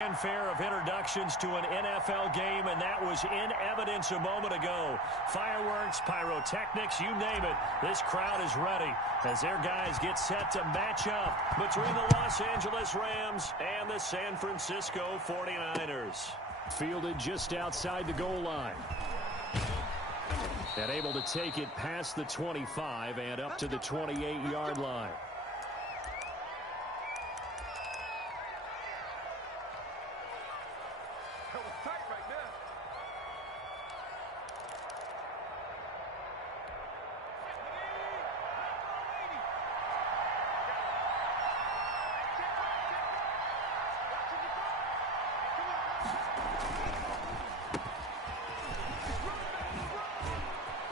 Fanfare of introductions to an NFL game, and that was in evidence a moment ago. Fireworks, pyrotechnics, you name it. This crowd is ready as their guys get set to match up between the Los Angeles Rams and the San Francisco 49ers. Fielded just outside the goal line. And able to take it past the 25 and up to the 28-yard line.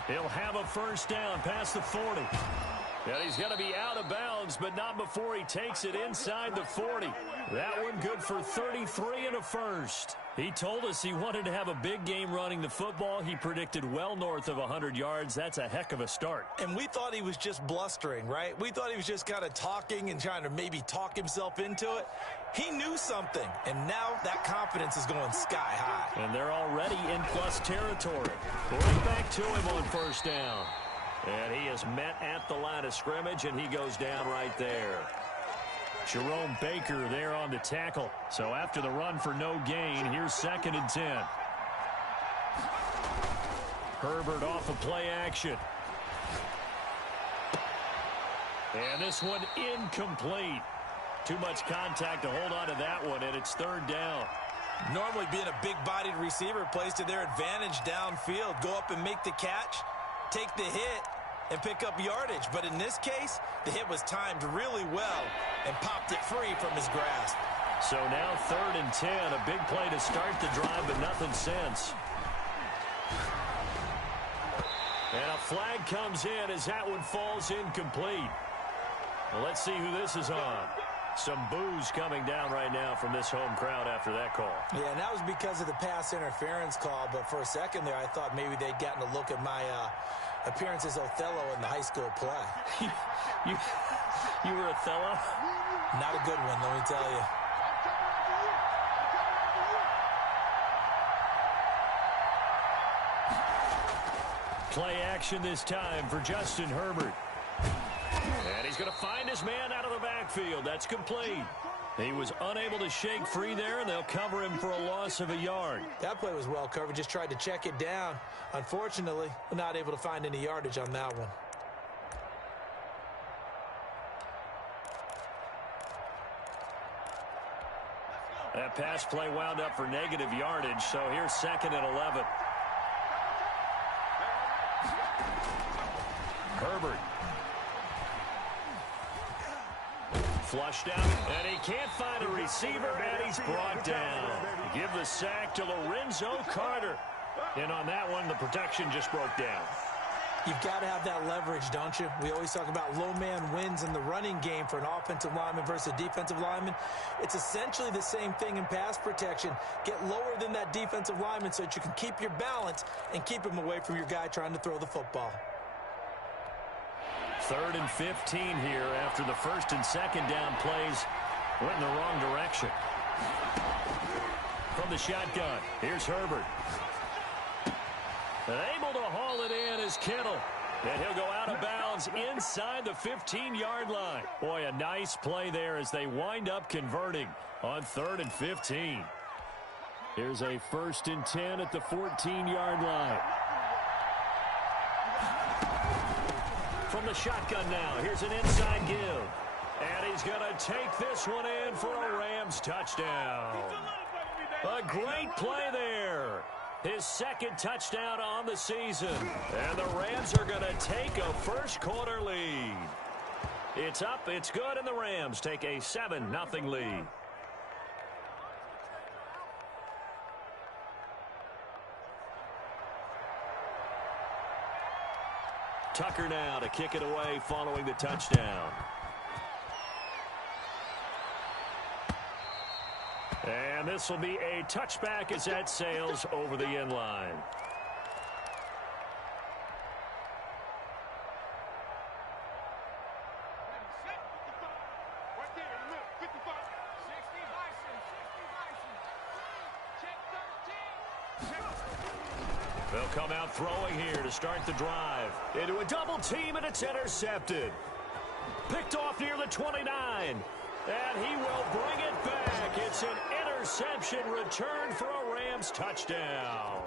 He'll have a first down past the 40. And he's going to be out of bounds, but not before he takes it inside the 40. That one good for 33 and a first. He told us he wanted to have a big game running the football. He predicted well north of 100 yards. That's a heck of a start. And we thought he was just blustering, right? We thought he was just kind of talking and trying to maybe talk himself into it. He knew something, and now that confidence is going sky high. And they're already in plus territory. Right back to him on first down. And he is met at the line of scrimmage, and he goes down right there. Jerome Baker there on the tackle. So after the run for no gain, here's 2nd and 10. Herbert off of play action. And this one incomplete. Too much contact to hold on to that one, and it's 3rd down. Normally being a big-bodied receiver plays to their advantage downfield. Go up and make the catch, take the hit, and pick up yardage. But in this case, the hit was timed really well and popped it free from his grasp. So now 3rd and 10, a big play to start the drive, but nothing since. And a flag comes in as that one falls incomplete. Well, let's see who this is on. Some boos coming down right now from this home crowd after that call. Yeah, and that was because of the pass interference call. But for a second there, I thought maybe they'd gotten a look at my appearance as Othello in the high school play. You were Othello? Not a good one, let me tell you. Play action this time for Justin Herbert. And he's going to find his man out of the backfield. That's complete. He was unable to shake free there, and they'll cover him for a loss of a yard. That play was well covered. Just tried to check it down. Unfortunately, not able to find any yardage on that one. That pass play wound up for negative yardage, so here's 2nd and 11. Herbert. Flushed out, and he can't find a receiver, and he's brought down. Give the sack to Lorenzo Carter. And on that one, the protection just broke down. You've got to have that leverage, don't you? We always talk about low man wins in the running game for an offensive lineman versus a defensive lineman. It's essentially the same thing in pass protection. Get lower than that defensive lineman so that you can keep your balance and keep him away from your guy trying to throw the football. 3rd and 15 here after the 1st and 2nd down plays went in the wrong direction. From the shotgun, here's Herbert. And able to haul it in is Kittle. And he'll go out of bounds inside the 15-yard line. Boy, a nice play there as they wind up converting on 3rd and 15. Here's a 1st and 10 at the 14-yard line. From the shotgun now, here's an inside give. And he's going to take this one in for a Rams touchdown. A great play there. His 2nd touchdown on the season. And the Rams are going to take a first-quarter lead. It's up, it's good, and the Rams take a 7-0 lead. Tucker now to kick it away following the touchdown. And this will be a touchback as that sails over the end line. They'll come out throwing here to start the drive. Into a double team, and it's intercepted. Picked off near the 29. And he will bring it back. It's an interception return for a Rams touchdown.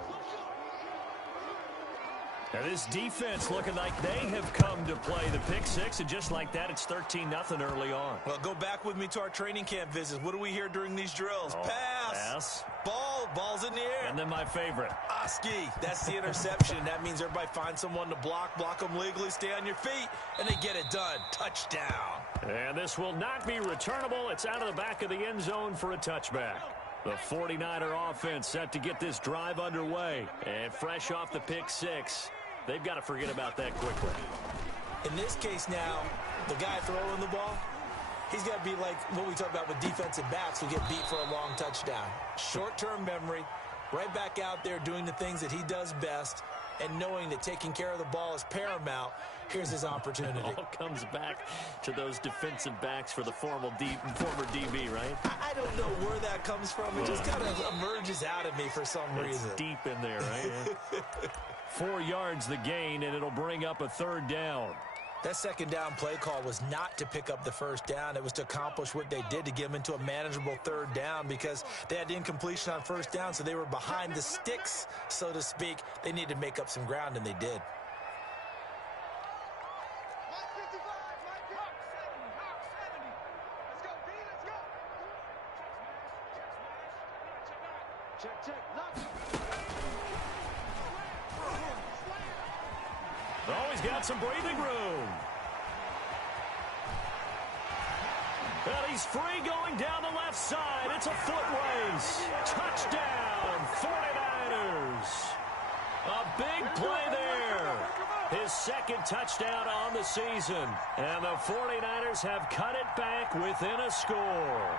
Now this defense looking like they have come to play the pick six, and just like that, it's 13-0 early on. Well, go back with me to our training camp visits. What do we hear during these drills? Pass. Ball's in the air. And then my favorite. Oski, that's the interception. That means everybody finds someone to block them legally, stay on your feet, and they get it done. Touchdown. And this will not be returnable. It's out of the back of the end zone for a touchback. The 49er offense set to get this drive underway. And fresh off the pick six, they've got to forget about that quickly. In this case now, the guy throwing the ball, he's got to be like what we talk about with defensive backs who get beat for a long touchdown. Short-term memory, right back out there doing the things that he does best, and knowing that taking care of the ball is paramount. Here's his opportunity. It all comes back to those defensive backs for the former DB, right? I don't know where that comes from. It just kind of emerges out of me for some reason. It's deep in there, right? 4 yards the gain, and it'll bring up a third down. That second down play call was not to pick up the first down. It was to accomplish what they did, to get them into a manageable third down, because they had incompletion on first down, so they were behind the sticks, so to speak. They needed to make up some ground, and they did. Oh, he's got some breathing room. And he's free going down the left side. It's a foot race. Touchdown, 49ers. A big play there. His second touchdown on the season. And the 49ers have cut it back within a score.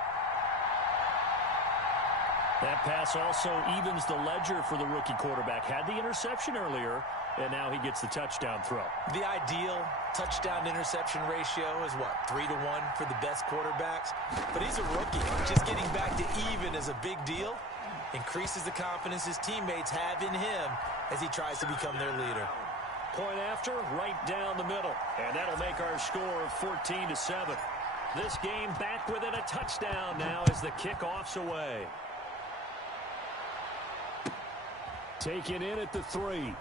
That pass also evens the ledger for the rookie quarterback. Had the interception earlier, and now he gets the touchdown throw. The ideal touchdown-interception ratio is what, 3-1 for the best quarterbacks? But he's a rookie. Just getting back to even is a big deal. Increases the confidence his teammates have in him as he tries to become their leader. Point after, right down the middle. And that'll make our score 14-7. This game back within a touchdown now as the kickoff's away. Taken in at the 3.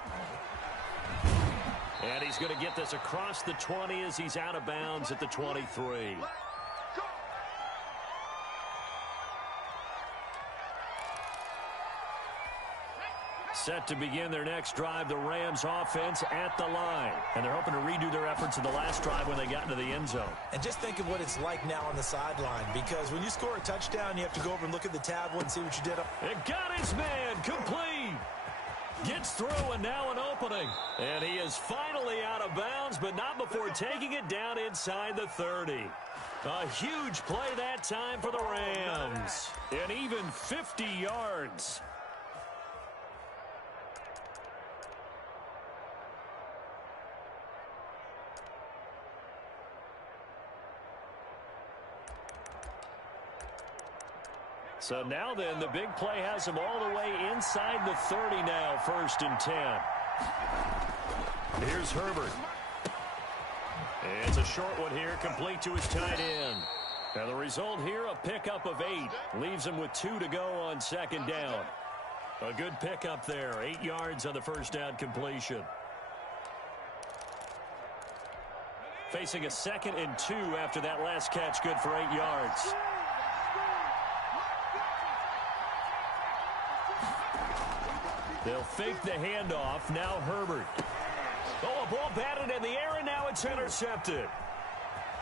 And he's going to get this across the 20 as he's out of bounds at the 23. Set to begin their next drive, the Rams offense at the line. And they're hoping to redo their efforts in the last drive when they got into the end zone. And just think of what it's like now on the sideline, because when you score a touchdown, you have to go over and look at the tablet and see what you did. It got his man complete. Gets through, and now an opening. And he is finally out of bounds, but not before taking it down inside the 30. A huge play that time for the Rams. And even 50 yards. So now then, the big play has him all the way inside the 30 now, 1st and 10. Here's Herbert. It's a short one here, complete to his tight end. Now the result here, a pickup of 8. Leaves him with 2 to go on second down. A good pickup there, 8 yards on the first down completion. Facing a 2nd and 2 after that last catch, good for 8 yards. They'll fake the handoff. Now Herbert. Oh, a ball batted in the air, and now it's intercepted.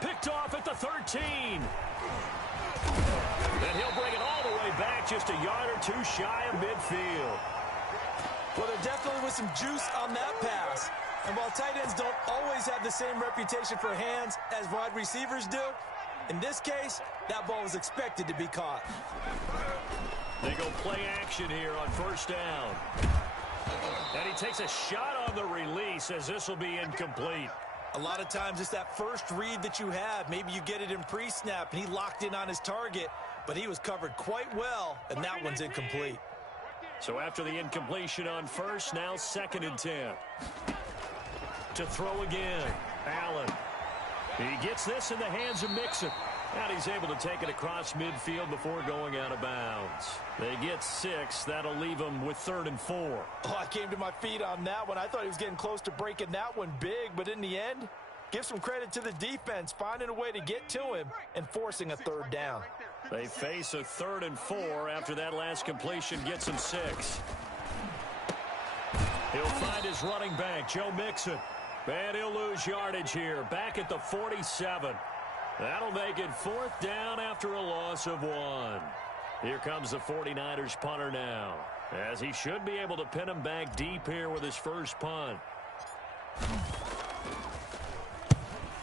Picked off at the 13. And he'll bring it all the way back, just a yard or 2 shy of midfield. Well, there definitely was some juice on that pass. And while tight ends don't always have the same reputation for hands as wide receivers do, in this case, that ball was expected to be caught. They go play action here on first down. And he takes a shot on the release as this will be incomplete. A lot of times it's that first read that you have. Maybe you get it in pre-snap, and he locked in on his target, but he was covered quite well, and that one's incomplete. So after the incompletion on first, now 2nd and 10. To throw again, Allen. He gets this in the hands of Mixon. And he's able to take it across midfield before going out of bounds. They get 6. That'll leave them with 3rd and 4. Oh, I came to my feet on that one. I thought he was getting close to breaking that one big, but in the end, give some credit to the defense, finding a way to get to him and forcing a 3rd down. They face a 3rd and 4 after that last completion gets him 6. He'll find his running back, Joe Mixon. And he'll lose yardage here, back at the 47. That'll make it 4th down after a loss of 1. Here comes the 49ers punter now, as he should be able to pin him back deep here with his first punt.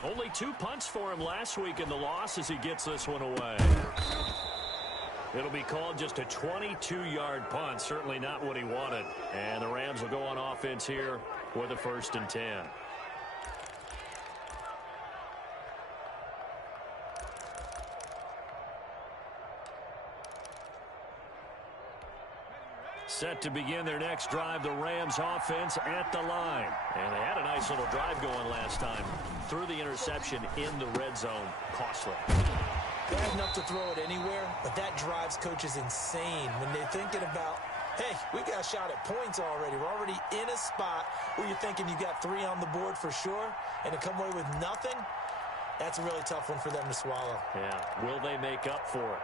Only 2 punts for him last week in the loss as he gets this one away. It'll be called just a 22-yard punt, certainly not what he wanted. And the Rams will go on offense here with a 1st and 10. Set to begin their next drive, the Rams offense at the line. And they had a nice little drive going last time. Threw the interception in the red zone. Costly. Bad enough to throw it anywhere, but that drives coaches insane when they're thinking about, hey, we got a shot at points already. We're already in a spot where you're thinking you got 3 on the board for sure, and to come away with nothing, that's a really tough one for them to swallow. Yeah, will they make up for it?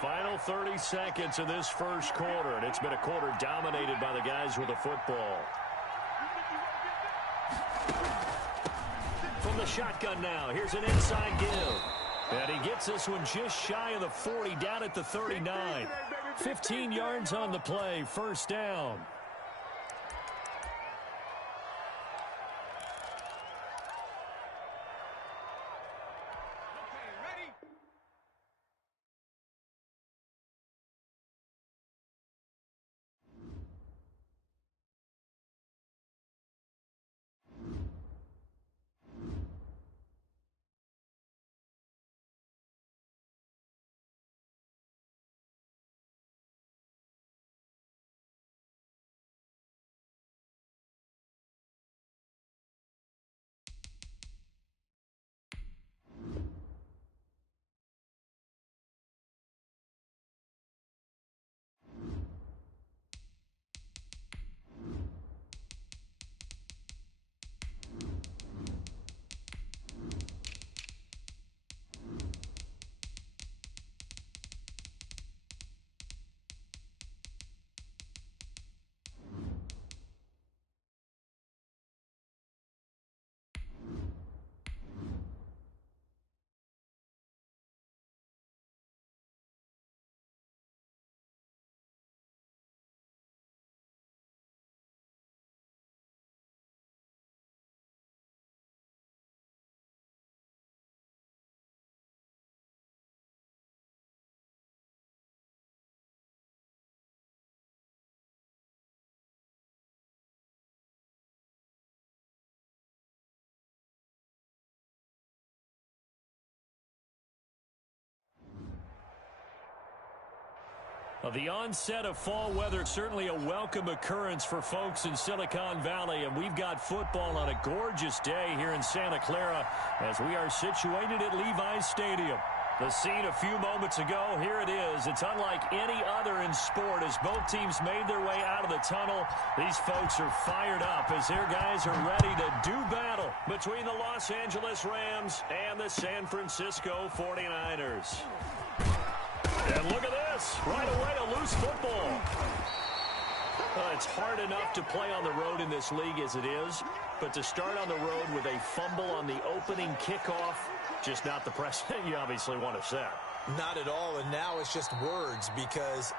Final 30 seconds of this first quarter, and it's been a quarter dominated by the guys with the football. From the shotgun now, here's an inside give. And he gets this one just shy of the 40, down at the 39. 15 yards on the play, 1st down. The onset of fall weather, certainly a welcome occurrence for folks in Silicon Valley, and we've got football on a gorgeous day here in Santa Clara as we are situated at Levi's Stadium. The scene a few moments ago, here it is. It's unlike any other in sport as both teams made their way out of the tunnel. These folks are fired up as their guys are ready to do battle between the Los Angeles Rams and the San Francisco 49ers. And look at this. Right away, a loose football. It's hard enough to play on the road in this league as it is, but to start on the road with a fumble on the opening kickoff, just not the precedent you obviously want to set. Not at all, and now it's just words because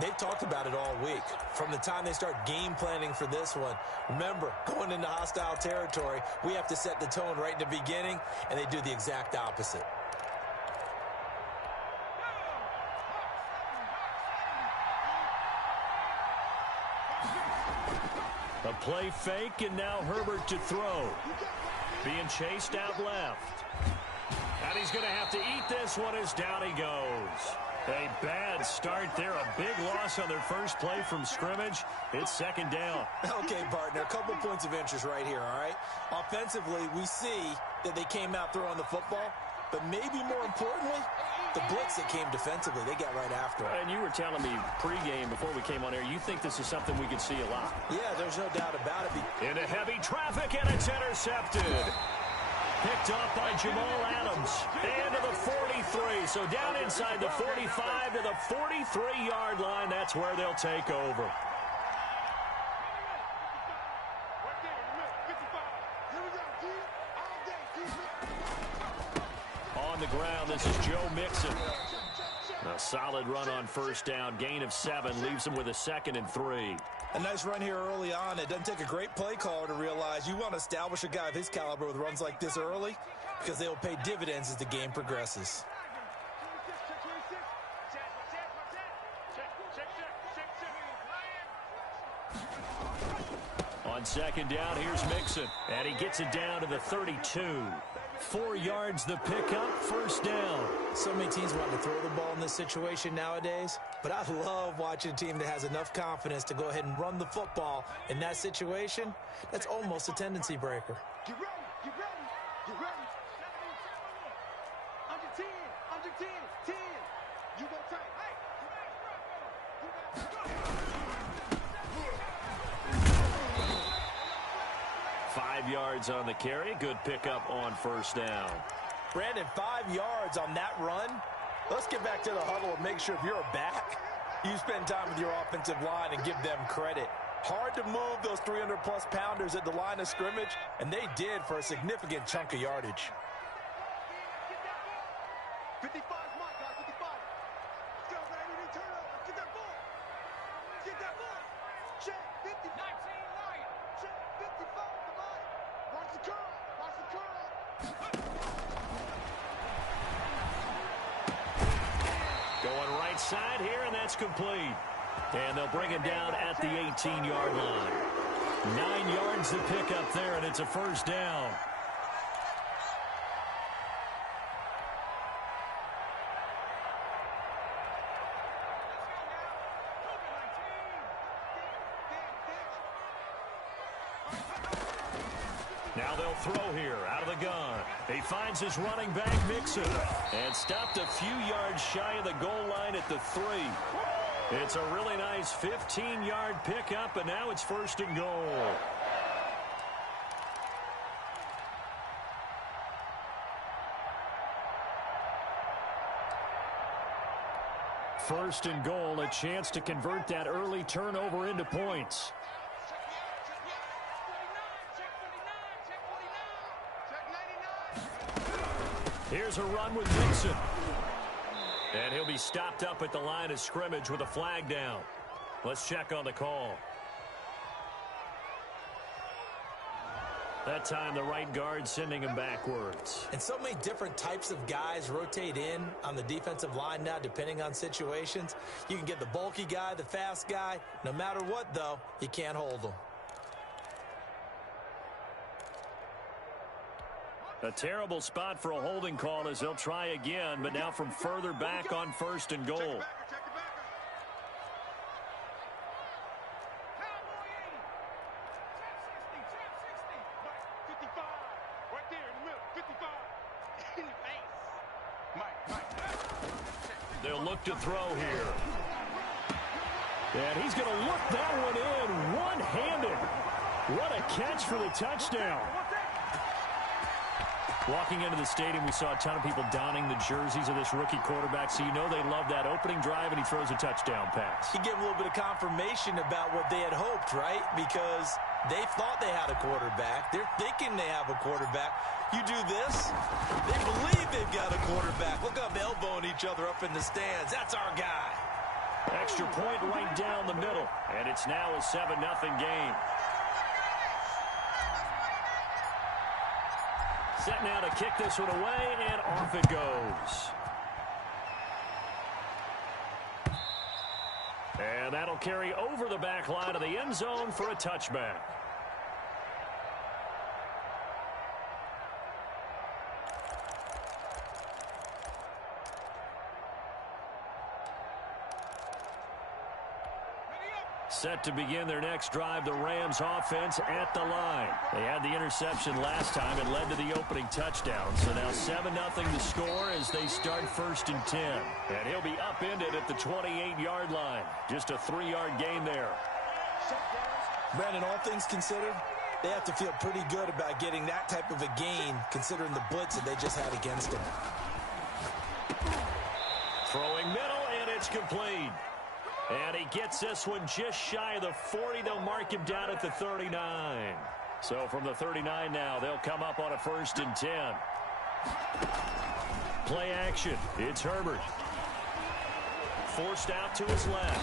they've talked about it all week. From the time they start game planning for this one, remember, going into hostile territory, we have to set the tone right in the beginning, and they do the exact opposite. A play fake, and now Herbert to throw. Being chased out left. And he's going to have to eat this one as down he goes. A bad start there. A big loss on their first play from scrimmage. It's second down. Okay, partner, a couple points of interest right here, all right? Offensively, we see that they came out throwing the football, but maybe more importantly, the blitz that came defensively, they got right after it. And you were telling me pregame before we came on air, you think this is something we could see a lot. Yeah, there's no doubt about it. Into heavy traffic, and it's intercepted. Picked off by Jamal Adams. And to the 43. So down inside the 45 to the 43-yard line. That's where they'll take over. On the ground, this is Joe Mixon. A solid run on first down. Gain of 7 leaves him with a 2nd and 3. A nice run here early on. It doesn't take a great play caller to realize you want to establish a guy of his caliber with runs like this early because they will pay dividends as the game progresses. On second down, here's Mixon. And he gets it down to the 32. 4 yards the pickup, first down. So many teams want to throw the ball in this situation nowadays, but I love watching a team that has enough confidence to go ahead and run the football in that situation. That's almost a tendency breaker. Get ready, get ready, get ready. Under 10, under 10, 10. You go tight. Hey, you got to go. 5 yards on the carry. Good pickup on first down. Brandon, 5 yards on that run. Let's get back to the huddle and make sure if you're a back, you spend time with your offensive line and give them credit. Hard to move those 300-plus pounders at the line of scrimmage, and they did for a significant chunk of yardage. 55 is my guy, 55. Let's go, baby. They turn over. Get that ball. Get that ball. Check, 50. 19 Lion. Check, 55. Come on. Watch the curl. Watch the curl. Going right side here, and that's complete. And they'll bring it down at the 18-yard line. 9 yards to pick up there, and it's a first down. Now they'll throw here out of the gun. He finds his running back, Mixon, and stopped a few yards shy of the goal line at the 3. It's a really nice 15-yard pickup, and now it's first and goal. First and goal, a chance to convert that early turnover into points. Here's a run with Mixon. And he'll be stopped up at the line of scrimmage with a flag down. Let's check on the call. That time, the right guard sending him backwards. And so many different types of guys rotate in on the defensive line now, depending on situations. You can get the bulky guy, the fast guy. No matter what, though, you can't hold them. A terrible spot for a holding call as they'll try again, but now from further back on first and goal. Check the backer. Cowboy 80. Check 60. 55. Right there in the middle. 55. In the face. Mike. They'll look to throw here. And he's going to look that one in one-handed. What a catch for the touchdown. Walking into the stadium, we saw a ton of people donning the jerseys of this rookie quarterback, so you know they love that opening drive, and he throws a touchdown pass. He gave a little bit of confirmation about what they had hoped, right? Because they thought they had a quarterback. They're thinking they have a quarterback. You do this, they believe they've got a quarterback. Look up, elbowing each other up in the stands. That's our guy. Extra point right down the middle, and it's now a 7-0 game. Set now to kick this one away, and off it goes. And that'll carry over the back line of the end zone for a touchback. Set to begin their next drive, the Rams offense at the line. They had the interception last time. It led to the opening touchdown. So now 7-0 the score as they start 1st and 10. And he'll be upended at the 28-yard line. Just a 3-yard gain there. Brandon, all things considered, they have to feel pretty good about getting that type of a gain considering the blitz that they just had against them. Throwing middle, and it's complete. And he gets this one just shy of the 40. They'll mark him down at the 39. So from the 39 now, they'll come up on a 1st and 10. Play action. It's Herbert. Forced out to his left.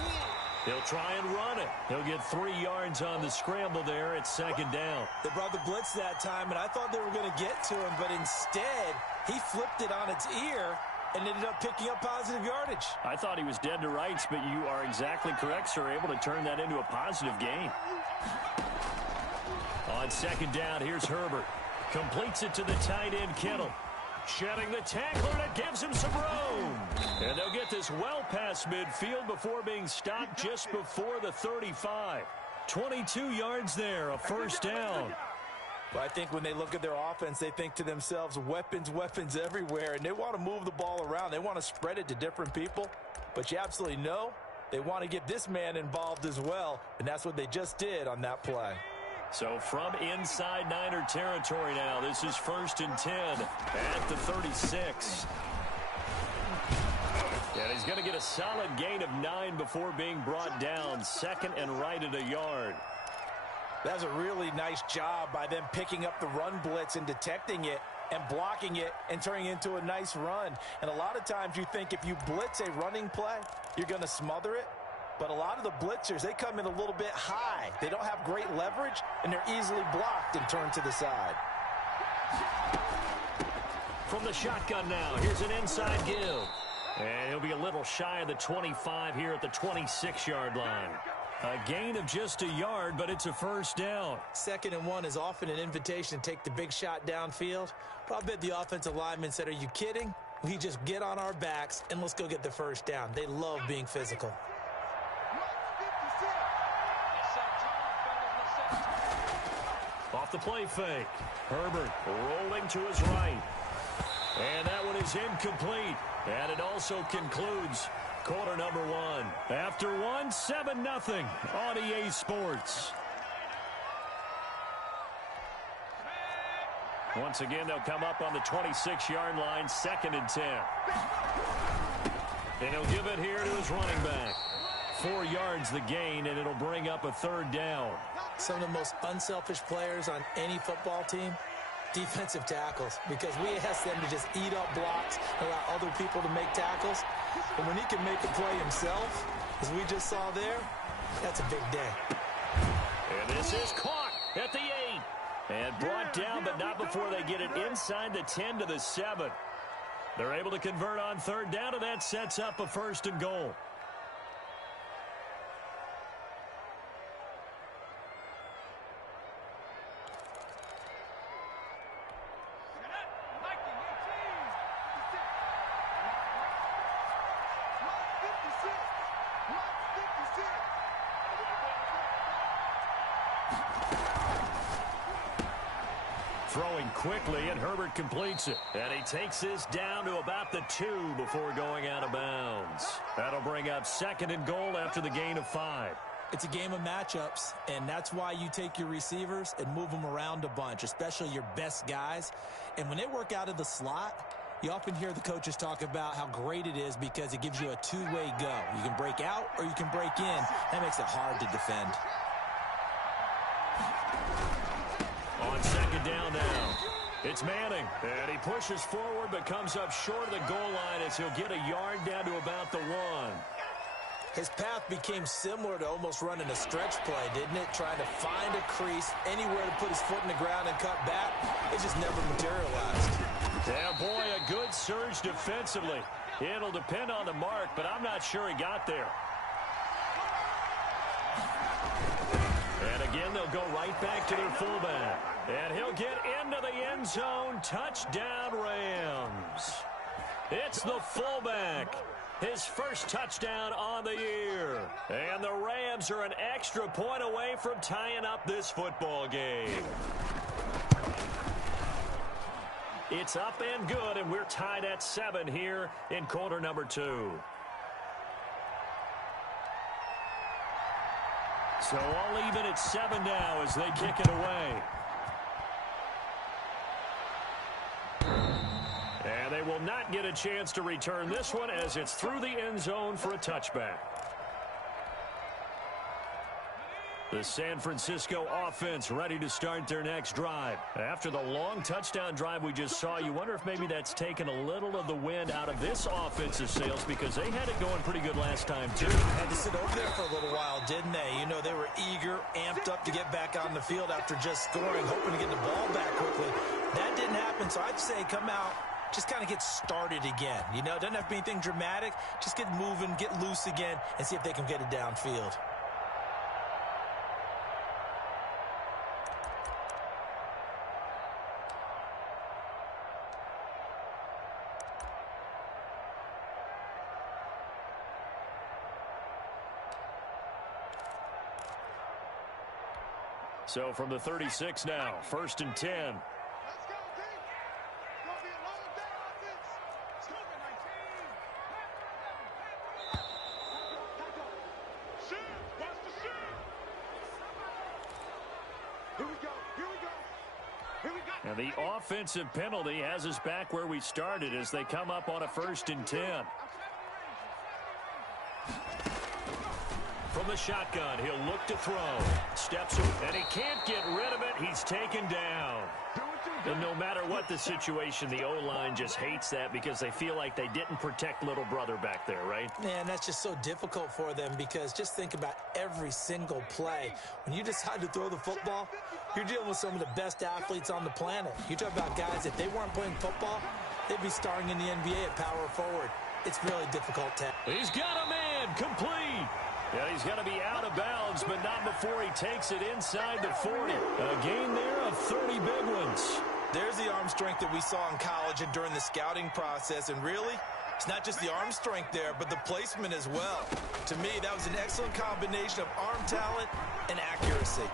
He'll try and run it. He'll get 3 yards on the scramble there at 2nd down. They brought the blitz that time, and I thought they were going to get to him, but instead, he flipped it on its ear and ended up picking up positive yardage. I thought he was dead to rights, but you are exactly correct, sir. Able to turn that into a positive gain. On 2nd down, here's Herbert. Completes it to the tight end, Kittle. Shedding the tackler, and it gives him some room. And they'll get this well past midfield before being stopped just before the 35. 22 yards there, a 1st down. But I think when they look at their offense, they think to themselves, weapons, weapons everywhere, and they want to move the ball around. They want to spread it to different people. But you absolutely know they want to get this man involved as well, and that's what they just did on that play. So from inside Niner territory now, this is 1st and 10 at the 36. And he's going to get a solid gain of 9 before being brought down. 2nd and right at a yard. That's a really nice job by them picking up the run blitz and detecting it and blocking it and turning it into a nice run. And a lot of times you think if you blitz a running play, you're going to smother it. But a lot of the blitzers, they come in a little bit high. They don't have great leverage, and they're easily blocked and turned to the side. From the shotgun now, here's an inside give. And he'll be a little shy of the 25 here at the 26-yard line. A gain of just a yard, but it's a 1st down. 2nd and 1 is often an invitation to take the big shot downfield. But I bet the offensive lineman said, are you kidding? We just get on our backs and let's go get the 1st down. They love being physical. Off the play fake. Herbert rolling to his right. And that one is incomplete. And it also concludes quarter number 1. After 1, 7-0 on EA Sports. Once again, they'll come up on the 26-yard line, 2nd and 10. And he'll give it here to his running back. 4 yards the gain, and it'll bring up a 3rd down. Some of the most unselfish players on any football team, defensive tackles, because we ask them to just eat up blocks, allow other people to make tackles. And when he can make a play himself, as we just saw there, that's a big day. And this is caught at the 8. And brought down, but not before they get it inside the 10 to the 7. They're able to convert on 3rd down, and that sets up a 1st and goal. Throwing quickly, and Herbert completes it. And he takes this down to about the 2 before going out of bounds. That'll bring up 2nd and goal after the gain of 5. It's a game of matchups, and that's why you take your receivers and move them around a bunch, especially your best guys. And when they work out of the slot, you often hear the coaches talk about how great it is because it gives you a two-way go. You can break out or you can break in. That makes it hard to defend. On 2nd down now, it's Manning. And he pushes forward but comes up short of the goal line as he'll get a yard down to about the 1. His path became similar to almost running a stretch play, didn't it? Trying to find a crease, anywhere to put his foot in the ground and cut back. It just never materialized. Yeah, boy, a good surge defensively. It'll depend on the mark, but I'm not sure he got there. And again, they'll go right back to their fullback. And he'll get into the end zone. Touchdown, Rams. It's the fullback. His first touchdown on the year. And the Rams are an extra point away from tying up this football game. It's up and good, and we're tied at 7 here in quarter number 2. So all even at 7 now as they kick it away. And they will not get a chance to return this one as it's through the end zone for a touchback. The San Francisco offense ready to start their next drive. After the long touchdown drive we just saw, you wonder if maybe that's taken a little of the wind out of this offensive sails because they had it going pretty good last time, too. Had to sit over there for a little while, didn't they? You know, they were eager, amped up to get back on the field after just scoring, hoping to get the ball back quickly. That didn't happen, so I'd say come out, just kind of get started again. You know, it doesn't have to be anything dramatic. Just get moving, get loose again, and see if they can get it downfield. So from the 36 now, 1st and 10. Let's go, team. It's going to be a long day on this. It's going to be 19. Shoot. Watch the shoot. Here we go. Here we go. Here we go. And the offensive penalty has us back where we started as they come up on a 1st and 10. From the shotgun, he'll look to throw. Steps, and he can't get rid of it. He's taken down. And no matter what the situation, the O-line just hates that because they feel like they didn't protect little brother back there, right? Man, that's just so difficult for them because just think about every single play. When you decide to throw the football, you're dealing with some of the best athletes on the planet. You talk about guys, if they weren't playing football, they'd be starring in the NBA at power forward. It's really difficult to... He's got a man, complete. Yeah, he's going to be out of bounds, but not before he takes it inside the 40. A gain there of 30 big ones. There's the arm strength that we saw in college and during the scouting process. And really, it's not just the arm strength there, but the placement as well. To me, that was an excellent combination of arm talent and accuracy.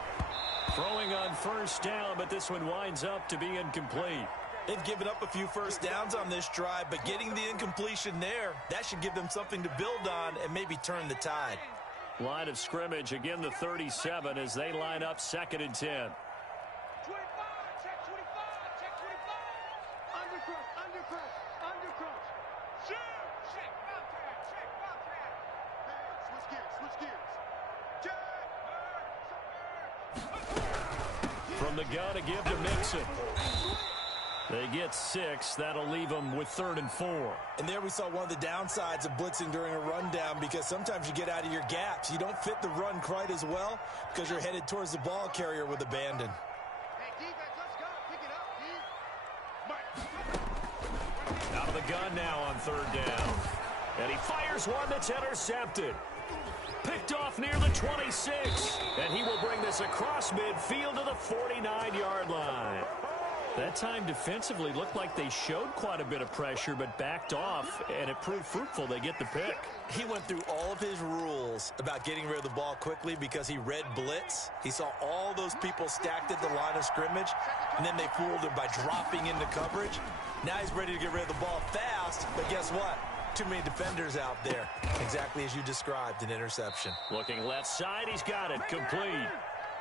Throwing on 1st down, but this one winds up to be incomplete. They've given up a few 1st downs on this drive, but getting the incompletion there, that should give them something to build on and maybe turn the tide. Line of scrimmage, again the 37 as they line up 2nd and 10. 25, check 25, check 25. Under crunch. Shoot. Check, Bobcat. Hey, switch gears. Check. From the gun to give to Mixon. They get 6. That'll leave them with 3rd and 4. And there we saw one of the downsides of blitzing during a rundown because sometimes you get out of your gaps. You don't fit the run quite as well because you're headed towards the ball carrier with abandon. Hey, defense, let's go. Pick it up, Out of the gun now on 3rd down. And he fires one that's intercepted. Picked off near the 26. And he will bring this across midfield to the 49-yard line. That time defensively looked like they showed quite a bit of pressure but backed off, and it proved fruitful. They get the pick. He went through all of his rules about getting rid of the ball quickly because he read blitz. He saw all those people stacked at the line of scrimmage, and then they fooled him by dropping into coverage. Now he's ready to get rid of the ball fast, but guess what? Too many defenders out there. Exactly as you described, an interception. Looking left side, he's got it, complete.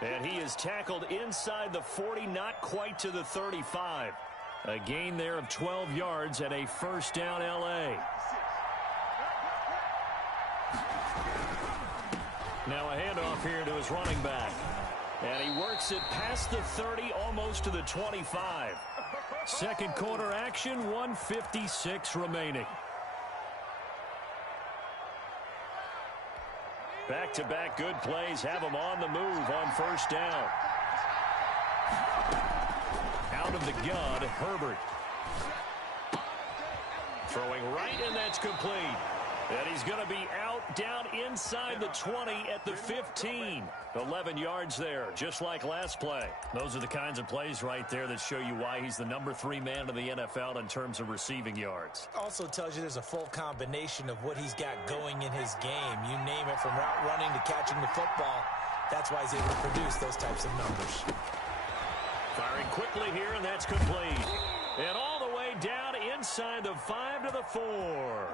And he is tackled inside the 40, not quite to the 35. A gain there of 12 yards and a 1st down L.A. Now a handoff here to his running back. And he works it past the 30, almost to the 25. Second quarter action, 1:56 remaining. Back-to-back good plays have him on the move on 1st down. Out of the gun, Herbert. Throwing right, and that's complete. And he's going to be out down inside the 20 at the 15. 11 yards there, just like last play. Those are the kinds of plays right there that show you why he's the number 3 man in the NFL in terms of receiving yards. Also tells you there's a full combination of what he's got going in his game. You name it, from route running to catching the football. That's why he's able to produce those types of numbers. Firing quickly here, and that's complete. And all the way down inside the 5 to the 4.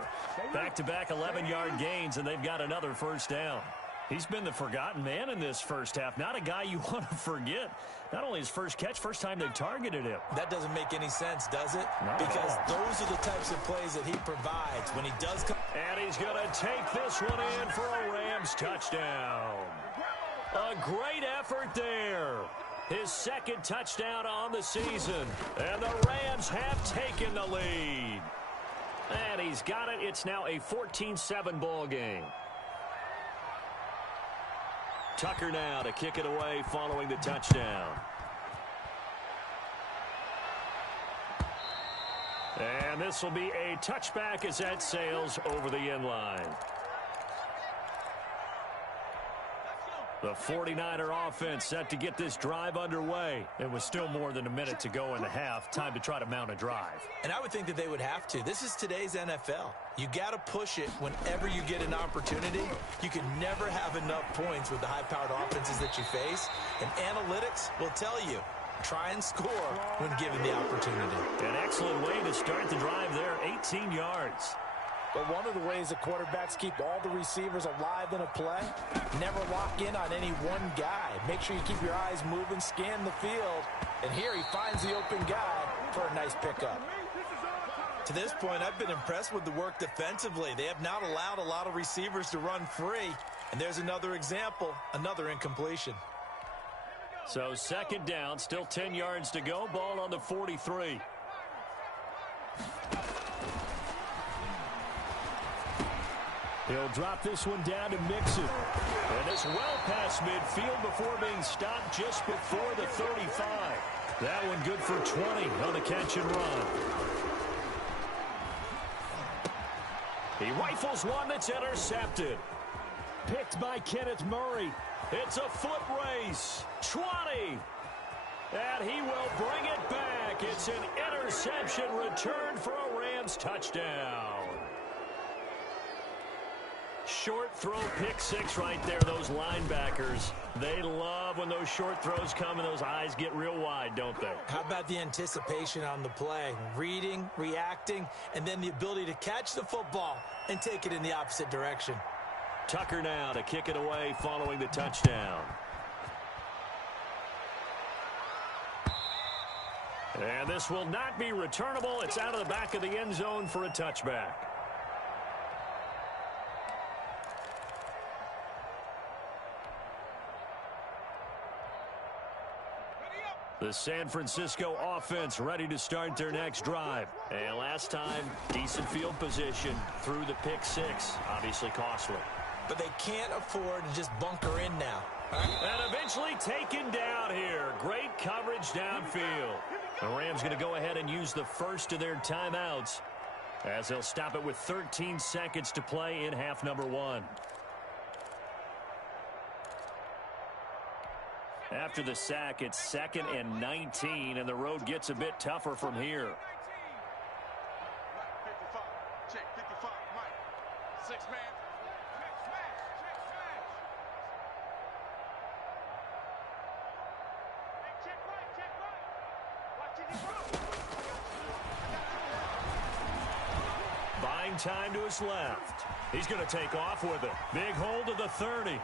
Back-to-back 11-yard gains, and they've got another first down. He's been the forgotten man in this first half. Not a guy you want to forget. Not only his first catch, first time they've targeted him. That doesn't make any sense, does it? Not because those are the types of plays that he provides when he does come. And he's going to take this one in for a Rams touchdown. A great effort there. His second touchdown on the season. And the Rams have taken the lead. And he's got it. It's now a 14-7 ball game. Tucker now to kick it away following the touchdown. And this will be a touchback as that sails over the end line. The 49er offense set to get this drive underway. It was still more than a minute to go in the half. Time to try to mount a drive. And I would think that they would have to. This is today's NFL. You got to push it whenever you get an opportunity. You can never have enough points with the high-powered offenses that you face. And analytics will tell you, try and score when given the opportunity. An excellent way to start the drive there, 18 yards. But one of the ways that quarterbacks keep all the receivers alive in a play, never lock in on any one guy. Make sure you keep your eyes moving, scan the field. And here he finds the open guy for a nice pickup. To this point, I've been impressed with the work defensively. They have not allowed a lot of receivers to run free. And there's another example, another incompletion. So second down, still 10 yards to go. Ball on the 43. He'll drop this one down to Mixon. And it's well past midfield before being stopped just before the 35. That one good for 20 on the catch and run. He rifles one that's intercepted. Picked by Kenneth Murray. It's a foot race. 20. And he will bring it back. It's an interception return for a Rams touchdown. Short throw, pick six right there. Those linebackers, they love when those short throws come and those eyes get real wide, don't they? How about the anticipation on the play? Reading, reacting, and then the ability to catch the football and take it in the opposite direction. Tucker now to kick it away following the touchdown. And this will not be returnable. It's out of the back of the end zone for a touchback. The San Francisco offense ready to start their next drive. And last time, decent field position through the pick six. Obviously costly. But they can't afford to just bunker in now. And eventually taken down here. Great coverage downfield. The Rams going to go ahead and use the first of their timeouts as they'll stop it with 13 seconds to play in half number one. After the sack, it's 2nd and 19, and the road gets a bit tougher from here. 55. Check 55. Mike. 6 man. Check right. Watch it. Buying time to his left. He's going to take off with it. Big hold of the 30.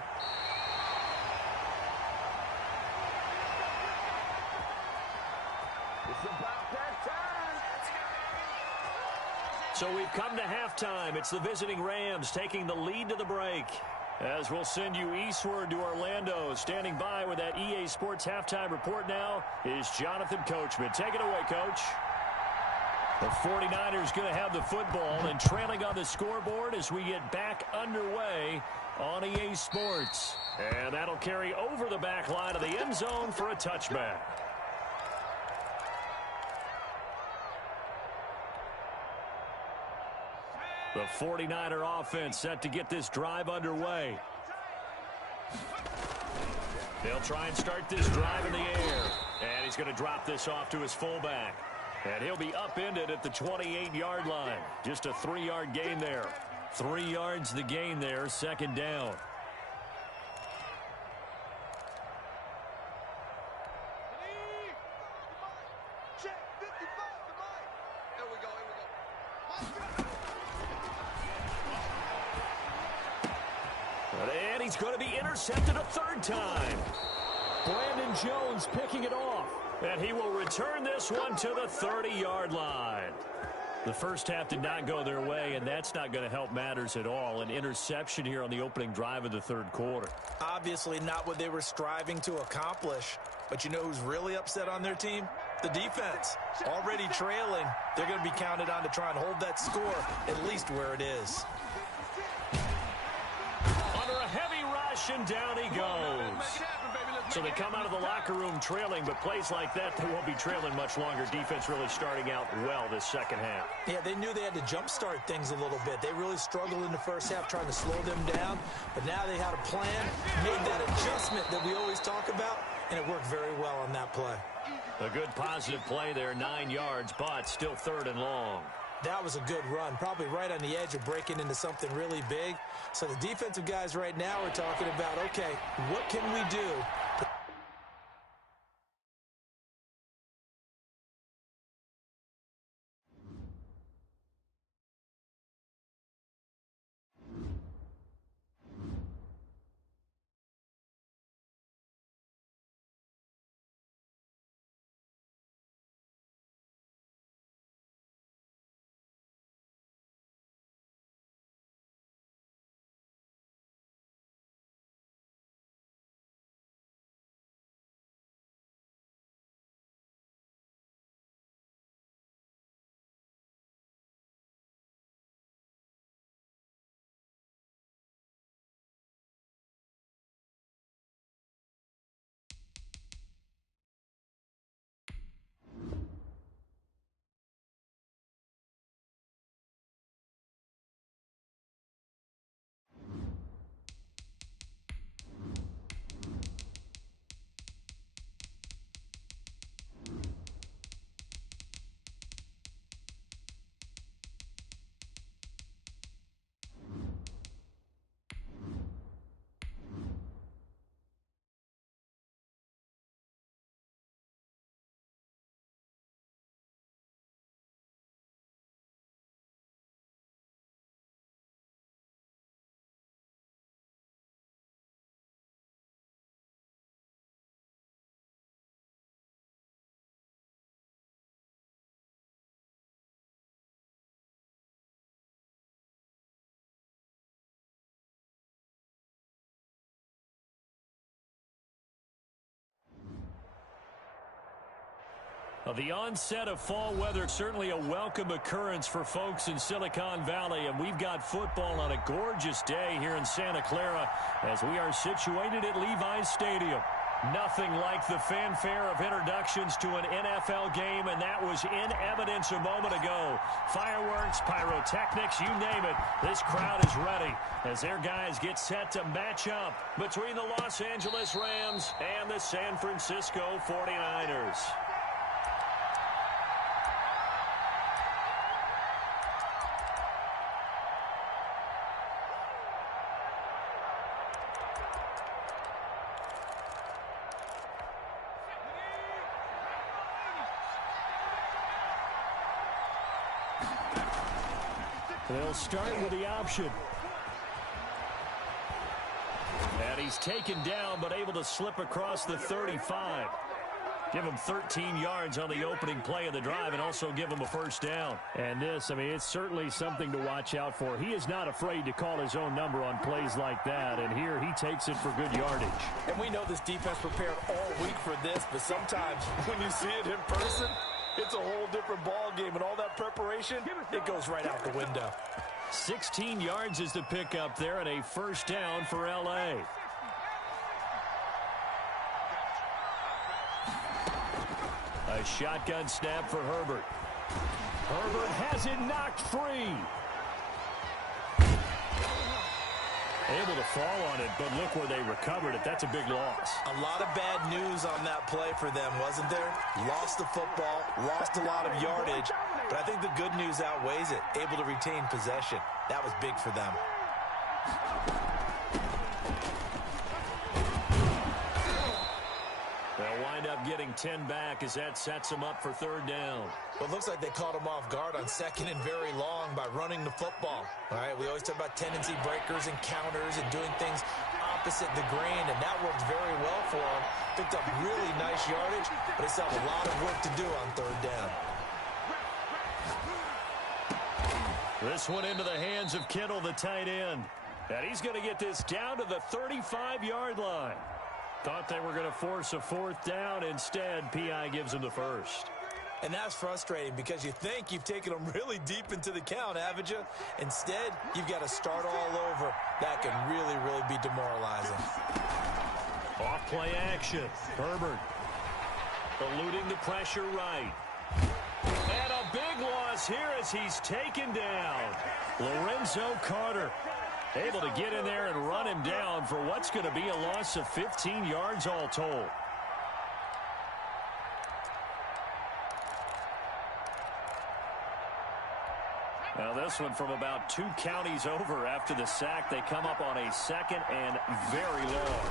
So we've come to halftime. It's the visiting Rams taking the lead to the break. As we'll send you eastward to Orlando. Standing by with that EA Sports halftime report now is Jonathan Coachman. Take it away, Coach. The 49ers going to have the football and trailing on the scoreboard as we get back underway on EA Sports. And that'll carry over the back line of the end zone for a touchback. The The 49er offense set to get this drive underway. They'll try and start this drive in the air. And he's going to drop this off to his fullback. And he'll be upended at the 28-yard line. Just a 3-yard gain there. 3 yards the gain there, second down. And he's going to be intercepted a third time. Brandon Jones picking it off. And he will return this one to the 30-yard line. The first half did not go their way, and that's not going to help matters at all. An interception here on the opening drive of the third quarter. Obviously not what they were striving to accomplish. But you know who's really upset on their team? The defense. Already trailing. They're going to be counted on to try and hold that score at least where it is. Under a heavy rush, and down he goes. So they come out of the locker room trailing, but plays like that, they won't be trailing much longer. Defense really starting out well this second half. Yeah, they knew they had to jumpstart things a little bit. They really struggled in the first half trying to slow them down, but now they had a plan, made that adjustment that we always talk about, and it worked very well on that play. A good positive play there, 9 yards, but still third and long. That was a good run, probably right on the edge of breaking into something really big. So the defensive guys right now are talking about, okay, what can we do? The onset of fall weather, certainly a welcome occurrence for folks in Silicon Valley, and we've got football on a gorgeous day here in Santa Clara as we are situated at Levi's Stadium. Nothing like the fanfare of introductions to an NFL game, and that was in evidence a moment ago. Fireworks, pyrotechnics, you name it. This crowd is ready as their guys get set to match up between the Los Angeles Rams and the San Francisco 49ers. They'll start with the option. And he's taken down, but able to slip across the 35. Give him 13 yards on the opening play of the drive and also give him a first down. And this, I mean, it's certainly something to watch out for. He is not afraid to call his own number on plays like that, and here he takes it for good yardage. And we know this defense prepared all week for this, but sometimes when you see it in person, it's a whole different ball game, and all that preparation, it goes right out the window. 16 yards is the pickup there, and a first down for L.A. A shotgun snap for Herbert. Herbert has it knocked free. Able to fall on it, but look where they recovered it. That's a big loss. A lot of bad news on that play for them, wasn't there? Lost the football, lost a lot of yardage, but I think the good news outweighs it. Able to retain possession. That was big for them. They'll wind up getting 10 back as that sets them up for third down. Well, it looks like they caught him off guard on second and very long by running the football. All right, we always talk about tendency breakers and counters and doing things opposite the grain, and that worked very well for them. Picked up really nice yardage, but they still have a lot of work to do on third down. This one into the hands of Kittle, the tight end. And he's going to get this down to the 35-yard line. Thought they were going to force a fourth down. Instead, P.I. gives him the first. And that's frustrating because you think you've taken them really deep into the count, haven't you? Instead, you've got to start all over. That can really, really be demoralizing. Off play action. Herbert eluding the pressure right. And a big loss here as he's taken down. Lorenzo Carter able to get in there and run him down for what's going to be a loss of 15 yards all told. Now this one from about 2 counties over after the sack. They come up on a second and very long.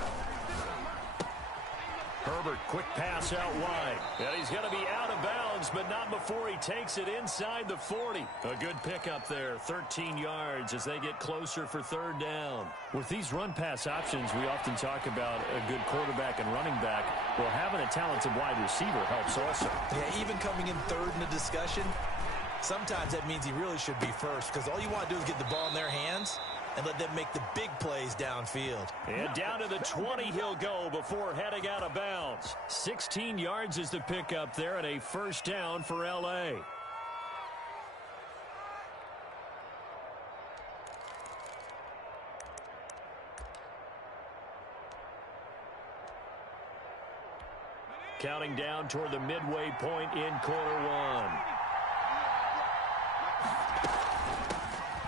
Herbert, quick pass out wide. And he's going to be out of bounds, but not before he takes it inside the 40. A good pickup there, 13 yards as they get closer for third down. With these run-pass options, we often talk about a good quarterback and running back. Well, having a talented wide receiver helps also. Yeah, even coming in third in the discussion, sometimes that means he really should be first because all you want to do is get the ball in their hands and let them make the big plays downfield. And down to the 20 he'll go before heading out of bounds. 16 yards is the pickup there and a first down for L.A. Counting down toward the midway point in quarter one.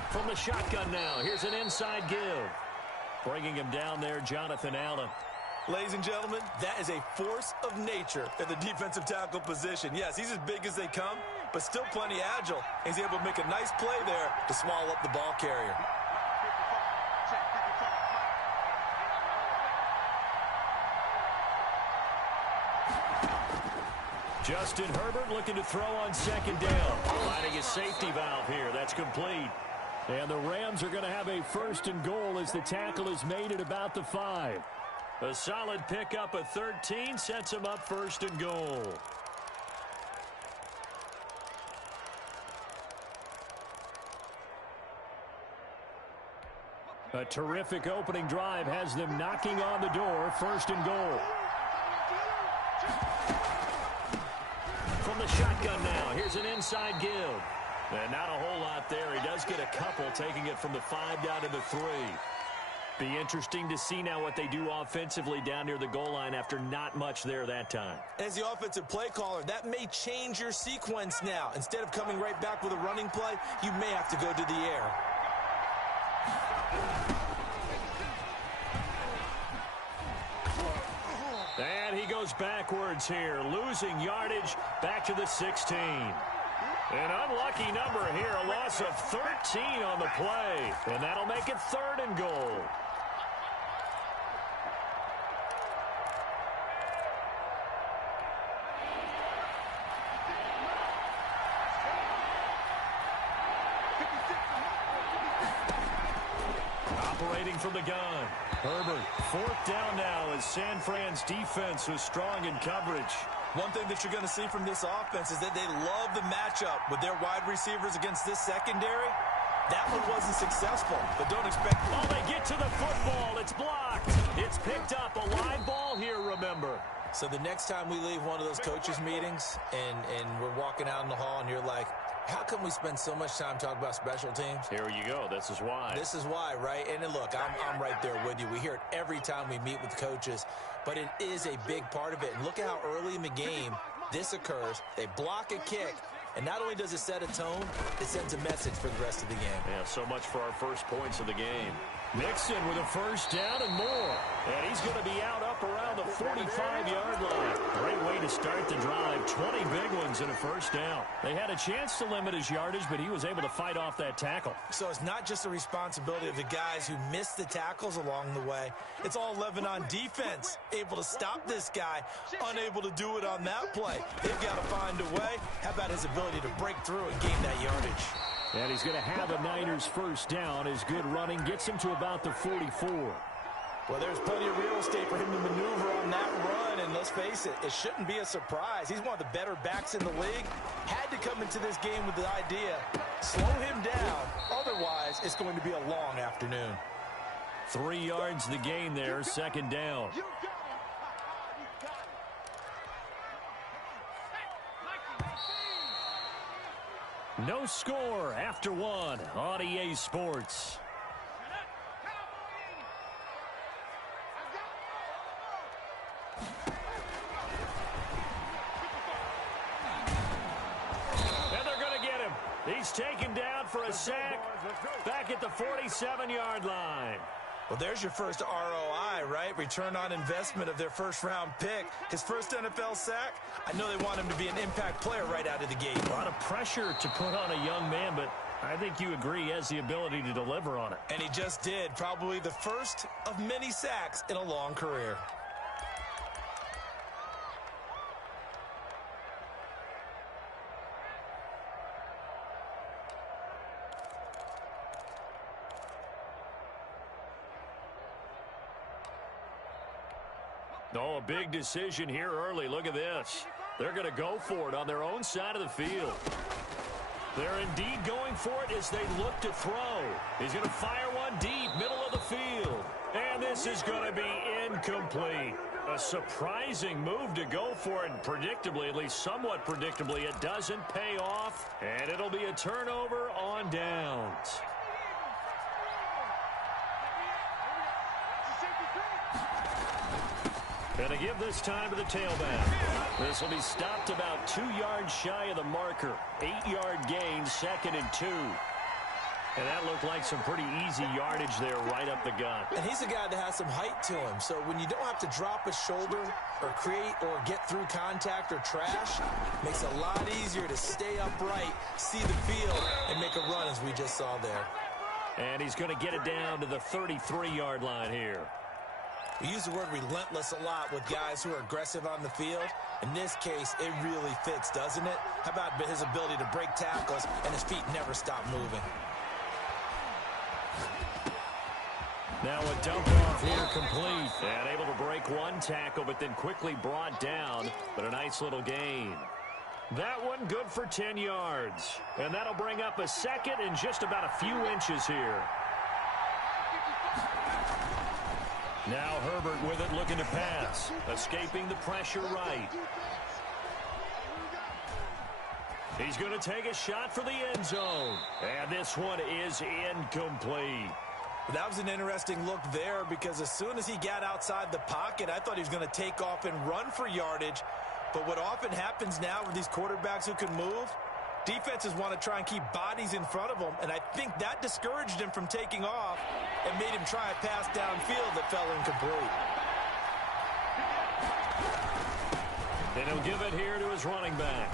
From the shotgun now, here's an inside give. Bringing him down there, Jonathan Allen. Ladies and gentlemen, that is a force of nature at the defensive tackle position. Yes, he's as big as they come, but still plenty agile. He's able to make a nice play there to swallow up the ball carrier. Justin Herbert looking to throw on second down. Finding a safety valve here. That's complete. And the Rams are going to have a first and goal as the tackle is made at about the 5. A solid pickup of 13 sets them up first and goal. A terrific opening drive has them knocking on the door, first and goal. From the shotgun now, here's an inside give. And not a whole lot there. He does get a couple, taking it from the 5 down to the 3. Be interesting to see now what they do offensively down near the goal line after not much there that time. As the offensive play caller, that may change your sequence now. Instead of coming right back with a running play, you may have to go to the air. And he goes backwards here, losing yardage back to the 16. An unlucky number here, a loss of 13 on the play. And that'll make it third and goal. Operating from the gun. Herbert, fourth down now as San Fran's defense was strong in coverage. One thing that you're going to see from this offense is that they love the matchup with their wide receivers against this secondary. That one wasn't successful, but don't expect... Oh, they get to the football. It's blocked. It's picked up. A live ball here, remember. So the next time we leave one of those coaches' meetings and we're walking out in the hall and you're like, how come we spend so much time talking about special teams? Here you go. This is why. This is why, right? And then look, I'm right there with you. We hear it every time we meet with coaches, but it is a big part of it. And look at how early in the game this occurs. They block a kick, and not only does it set a tone, it sends a message for the rest of the game. Yeah, so much for our first points of the game. Mixon with a first down and more. And he's going to be out up around the 45-yard line. Great way to start the drive. 20 big ones and a first down. They had a chance to limit his yardage, but he was able to fight off that tackle. So it's not just the responsibility of the guys who missed the tackles along the way. It's all 11 on defense. Able to stop this guy, unable to do it on that play. They've got to find a way. How about his ability to break through and gain that yardage? And he's going to have a Niners first down. His good running gets him to about the 44. Well, there's plenty of real estate for him to maneuver on that run, and let's face it, it shouldn't be a surprise. He's one of the better backs in the league. Had to come into this game with the idea, slow him down, otherwise it's going to be a long afternoon. 3 yards the gain there, second down. No score after 1 on EA Sports. And they're going to get him. He's taken down for a sack back at the 47-yard line. Well, there's your first ROI, right? Return on investment of their first-round pick. His first NFL sack. I know they want him to be an impact player right out of the gate. A lot of pressure to put on a young man, but I think you agree he has the ability to deliver on it. And he just did. Probably the first of many sacks in a long career. Oh, a big decision here early. Look at this. They're going to go for it on their own side of the field. They're indeed going for it as they look to throw. He's going to fire one deep, middle of the field. And this is going to be incomplete. A surprising move to go for it. Predictably, at least somewhat predictably, it doesn't pay off. And it'll be a turnover on downs. And to give this time to the tailback. This will be stopped about 2 yards shy of the marker. 8-yard gain, 2nd and 2. And that looked like some pretty easy yardage there right up the gut. And he's a guy that has some height to him. So when you don't have to drop a shoulder or create or get through contact or trash, makes it a lot easier to stay upright, see the field, and make a run as we just saw there. And he's going to get it down to the 33-yard line here. We use the word relentless a lot with guys who are aggressive on the field. In this case, it really fits, doesn't it? How about his ability to break tackles and his feet never stop moving? Now a dump off here complete. And able to break one tackle, but then quickly brought down. But a nice little gain. That one good for 10 yards. And that'll bring up a second and just about a few inches here. Now Herbert with it, looking to pass. Escaping the pressure right. He's going to take a shot for the end zone. And this one is incomplete. That was an interesting look there because as soon as he got outside the pocket, I thought he was going to take off and run for yardage. But what often happens now with these quarterbacks who can move, defenses want to try and keep bodies in front of them, and I think that discouraged him from taking off and made him try a pass downfield that fell incomplete. And he'll give it here to his running back.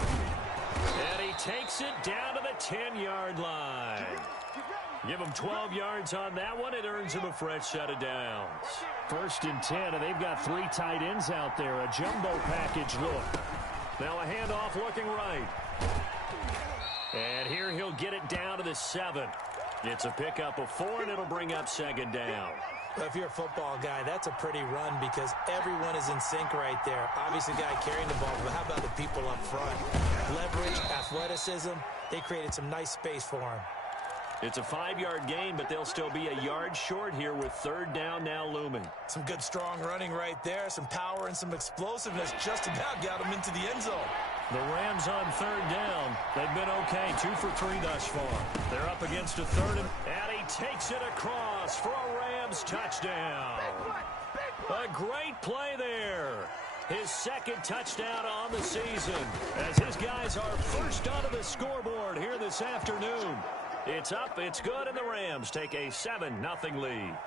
And he takes it down to the 10-yard line. Give him 12 yards on that one. It earns him a fresh set of downs. 1st and 10, and they've got 3 tight ends out there. A jumbo package look. Now a handoff looking right. And here he'll get it down to the 7. It's a pickup of 4, and it'll bring up 2nd down. Well, if you're a football guy, that's a pretty run because everyone is in sync right there. Obviously, the guy carrying the ball, but how about the people up front? Leverage, athleticism, they created some nice space for him. It's a 5-yard gain, but they'll still be a yard short here with 3rd down now looming. Some good, strong running right there. Some power and some explosiveness just about got him into the end zone. The Rams on 3rd down. They've been okay, 2 for 3 thus far. They're up against a 3rd, and he takes it across for a Rams touchdown. A great play there. His 2nd touchdown on the season as his guys are first onto the scoreboard here this afternoon. It's up, it's good, and the Rams take a 7-0 lead.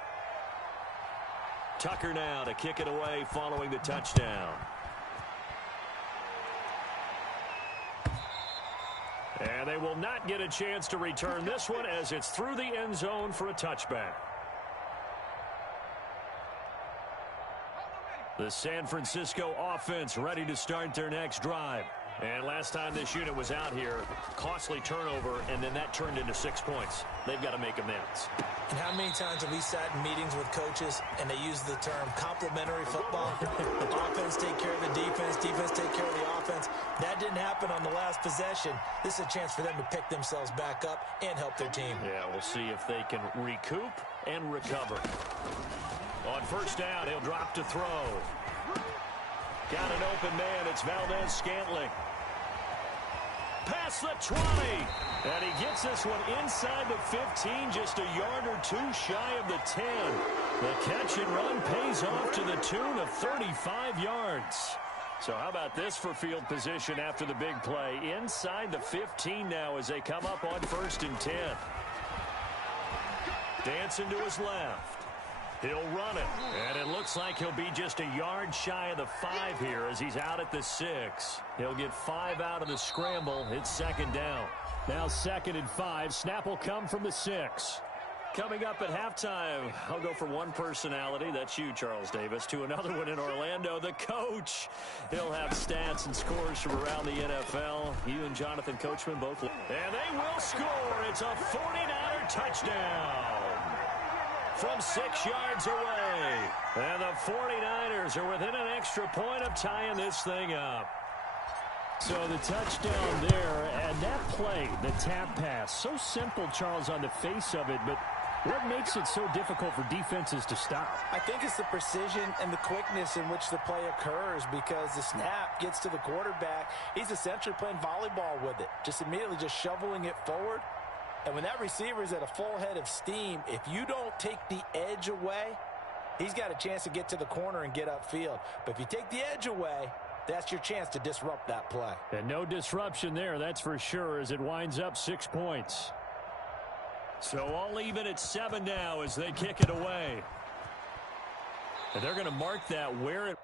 Tucker now to kick it away following the touchdown. And they will not get a chance to return this one as it's through the end zone for a touchback. The San Francisco offense ready to start their next drive. And last time this unit was out here, costly turnover, and then that turned into 6 points. They've got to make amends. And how many times have we sat in meetings with coaches and they use the term complementary football? Offense take care of the defense, defense take care of the offense. That didn't happen on the last possession. This is a chance for them to pick themselves back up and help their team. Yeah, we'll see if they can recoup and recover. On first down, he'll drop to throw. Got an open man. It's Valdez-Scantling. Past the 20. And he gets this one inside the 15, just a yard or two shy of the 10. The catch and run pays off to the tune of 35 yards. So how about this for field position after the big play? Inside the 15 now as they come up on 1st and 10. Dancing to his left. He'll run it, and it looks like he'll be just a yard shy of the 5 here as he's out at the 6. He'll get 5 out of the scramble. It's 2nd down. Now 2nd and 5. Snap will come from the 6. Coming up at halftime, I'll go from one personality, that's you, Charles Davis, to another one in Orlando, the coach. He'll have stats and scores from around the NFL. You and Jonathan Coachman both. And they will score. It's a 49er touchdown. From 6 yards away. And the 49ers are within an extra point of tying this thing up. So the touchdown there, and that play, the tap pass, so simple, Charles, on the face of it, but what makes it so difficult for defenses to stop? I think it's the precision and the quickness in which the play occurs because the snap gets to the quarterback. He's essentially playing volleyball with it, just immediately just shoveling it forward. And when that receiver is at a full head of steam, if you don't take the edge away, he's got a chance to get to the corner and get upfield. But if you take the edge away, that's your chance to disrupt that play. And no disruption there, that's for sure, as it winds up 6 points. So all even at 7 now as they kick it away. And they're going to mark that where it